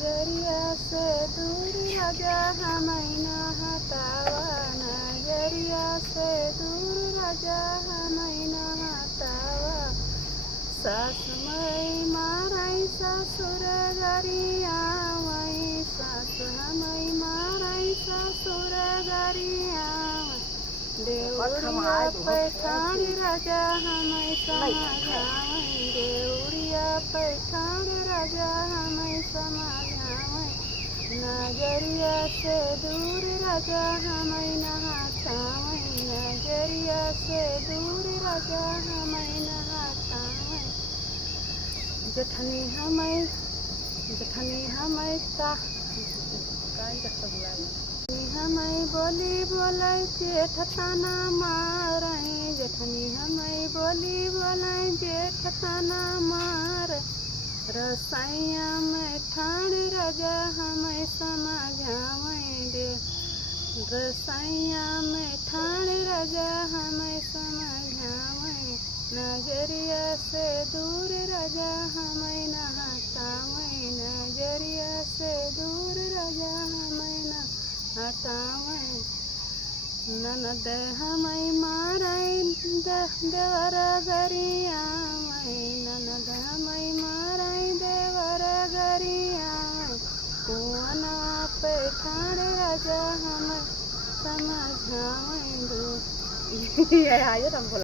नजरिया से दूर राजा हमें न हटावा, नजरिया से दूर राजा हमें न हटावा। सास मई माराई ससुर गरिया वही, सास हमें माराई ससुर गरिया। देउरिया पैठान राजा हमें समाझावै, देउरिया पैठान राजा हमें समाझावै। नजरिया से दूर राजा हमें न हटावै, नजरिया से दूर राजा हमें न हटावै। जेठनी हमें हमें बोली बोलै जेठ ताना मारै, जेठनी हमें बोली बोलै जेठ ताना मार। रसैया में ठाण राजा हमें समाझावै दे, रसैया में ठाण राजा हमें समाझावै। नजरिया से दूर राजा हमें न हटावै, नजरिया से दूर राजा हमें न हटावै। ननद हमें मारै देवर गरियावै, ननद हमें मारै देवर गरियावै। कुआना पैठान राजा हमें समाझावै दो।